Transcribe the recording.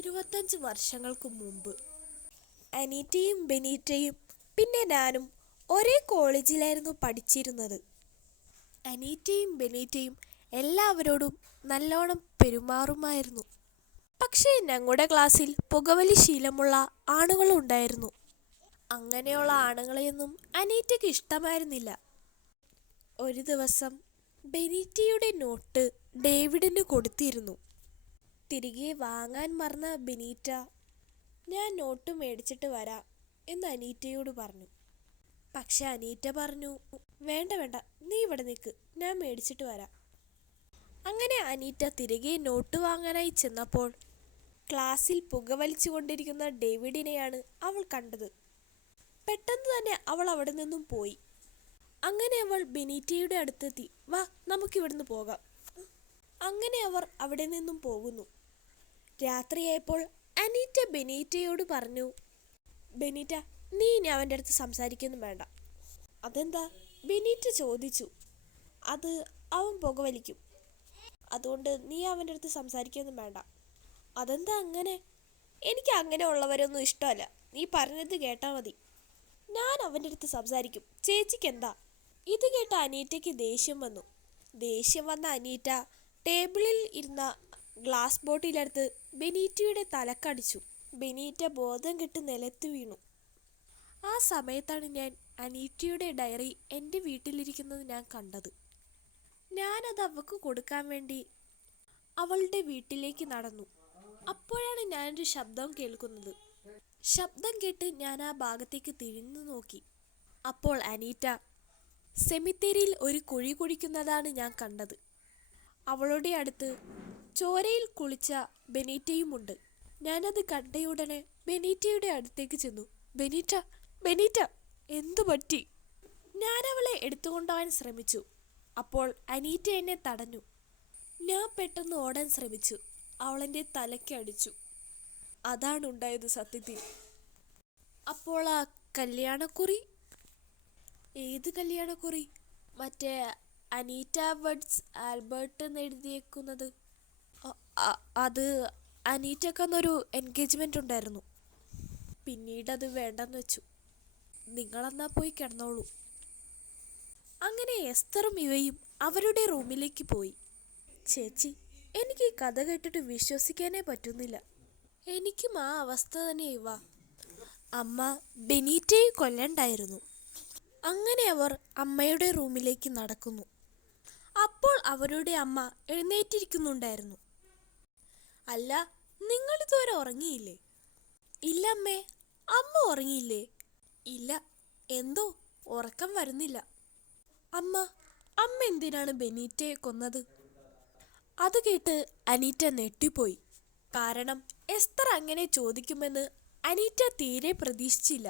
25 വർഷങ്ങൾക്ക് മുമ്പ് അനീറ്റയും ബെനീറ്റയും പിന്നെ ഞാനും ഒരേ കോളേജിലായിരുന്നു പഠിച്ചിരുന്നത്. അനീറ്റയും ബെനീറ്റയും എല്ലാവരോടും നല്ലോണം പെരുമാറുമായിരുന്നു. പക്ഷേ ഞങ്ങളുടെ ക്ലാസ്സിൽ പുകവലി ശീലമുള്ള ആണുങ്ങളും ഉണ്ടായിരുന്നു. അങ്ങനെയുള്ള ആണുങ്ങളെയൊന്നും അനീറ്റയ്ക്ക് ഇഷ്ടമായിരുന്നില്ല. ഒരു ദിവസം ബെനീറ്റയുടെ നോട്ട് ഡേവിഡിന് കൊടുത്തിരുന്നു. തിരികെ വാങ്ങാൻ മറന്ന ബെനീറ്റ, "ഞാൻ നോട്ട് മേടിച്ചിട്ട് വരാം" എന്ന് അനീറ്റയോട് പറഞ്ഞു. പക്ഷെ അനീറ്റ പറഞ്ഞു, "വേണ്ട വേണ്ട, നീ ഇവിടെ നിൽക്ക്, ഞാൻ മേടിച്ചിട്ട് വരാം." അങ്ങനെ അനീറ്റ തിരികെ നോട്ട് വാങ്ങാനായി ചെന്നപ്പോൾ ക്ലാസ്സിൽ പുകവലിച്ചു കൊണ്ടിരിക്കുന്ന ഡേവിഡിനെയാണ് അവൾ കണ്ടത്. പെട്ടെന്ന് തന്നെ അവൾ അവിടെ നിന്നും പോയി. അങ്ങനെ അവൾ ബെനീറ്റയുടെ അടുത്തെത്തി. "വാ, നമുക്കിവിടുന്ന് പോകാം." അങ്ങനെ അവർ അവിടെ നിന്നും പോകുന്നു. രാത്രിയായപ്പോൾ അനീറ്റ ബെനീറ്റയോട് പറഞ്ഞു, "ബെനീറ്റ, നീ ഇനി അവൻ്റെ അടുത്ത് സംസാരിക്കൊന്നും വേണ്ട." "അതെന്താ?" ബെനീറ്റ ചോദിച്ചു. "അത് അവൻ പുകവലിക്കും, അതുകൊണ്ട് നീ അവൻ്റെ അടുത്ത് സംസാരിക്കൊന്നും വേണ്ട." "അതെന്താ അങ്ങനെ?" "എനിക്ക് അങ്ങനെ ഉള്ളവരൊന്നും ഇഷ്ടമല്ല, നീ പറഞ്ഞത് കേട്ടാൽ മതി. ഞാൻ അവൻ്റെ അടുത്ത് സംസാരിക്കും, ചേച്ചിക്ക് എന്താ?" ഇത് കേട്ട അനീറ്റയ്ക്ക് ദേഷ്യം വന്നു. ദേഷ്യം വന്ന അനീറ്റ ടേബിളിൽ ഇരുന്ന ഗ്ലാസ് ബോട്ടിലെടുത്ത് ബെനീറ്റയുടെ തലക്കടിച്ചു. ബെനീറ്റ ബോധം കെട്ട് നിലത്ത് വീണു. ആ സമയത്താണ് ഞാൻ അനീറ്റയുടെ ഡയറി എൻ്റെ വീട്ടിലിരിക്കുന്നത് ഞാൻ കണ്ടത്. ഞാനത് അവൾക്ക് കൊടുക്കാൻ വേണ്ടി അവളുടെ വീട്ടിലേക്ക് നടന്നു. അപ്പോഴാണ് ഞാനൊരു ശബ്ദം കേൾക്കുന്നത്. ശബ്ദം കേട്ട് ഞാൻ ആ ഭാഗത്തേക്ക് തിരിഞ്ഞു നോക്കി. അപ്പോൾ അനീറ്റ സെമിത്തേരിയിൽ ഒരു കുഴി കുഴിക്കുന്നതാണ് ഞാൻ കണ്ടത്. അവളുടെ അടുത്ത് ചോരയിൽ കുളിച്ച ബെനീറ്റയുമുണ്ട്. ഞാനത് കണ്ടയുടനെ ബെനീറ്റയുടെ അടുത്തേക്ക് ചെന്നു. "ബെനീറ്റ, ബെനീറ്റ, എന്തു പറ്റി?" ഞാൻ അവളെ എടുത്തുകൊണ്ടുപോകാൻ ശ്രമിച്ചു. അപ്പോൾ അനീറ്റ എന്നെ തടഞ്ഞു. ഞാൻ പെട്ടെന്ന് ഓടാൻ ശ്രമിച്ചു. അവളെൻ്റെ തലയ്ക്ക് അടിച്ചു. അതാണ് ഉണ്ടായത് സത്യത്തിൽ. അപ്പോൾ ആ കല്യാണക്കുറി? "ഏത് കല്യാണക്കുറി?" "മറ്റേ അനീറ്റ വെഡ്സ് ആൽബർട്ട് എന്നെഴുതിയേക്കുന്നത്." "അത് അനീറ്റക്കന്നൊരു എൻഗേജ്മെൻ്റ് ഉണ്ടായിരുന്നു. പിന്നീടത് വേണ്ടെന്ന് വെച്ചു. നിങ്ങളെന്നാ പോയി കിടന്നോളൂ." അങ്ങനെ എസ്തറും ഇവയും അവരുടെ റൂമിലേക്ക് പോയി. ചേച്ചി, എനിക്ക് ഈ കഥ കേട്ടിട്ട് വിശ്വസിക്കാനേ പറ്റുന്നില്ല. എനിക്കും ആ അവസ്ഥ തന്നെ ഇവ. അമ്മ ബെനീറ്റയെ കൊല്ലണ്ടായിരുന്നു. അങ്ങനെ അവർ അമ്മയുടെ റൂമിലേക്ക് നടക്കുന്നു. അപ്പോൾ അവരുടെ അമ്മ എഴുന്നേറ്റിരിക്കുന്നുണ്ടായിരുന്നു. "അല്ല, നിങ്ങളിതുവരെ ഉറങ്ങിയില്ലേ?" "ഇല്ല അമ്മേ." "അമ്മ ഉറങ്ങിയില്ലേ?" "ഇല്ല, എന്തോ ഉറക്കം വരുന്നില്ല." അമ്മ എന്തിനാണ് ബെനീറ്റയെ കൊന്നത്?" അത് കേട്ട് അനീറ്റ നെട്ടിപ്പോയി. കാരണം എസ്തർ അങ്ങനെ ചോദിക്കുമെന്ന് അനീറ്റ തീരെ പ്രതീക്ഷിച്ചില്ല.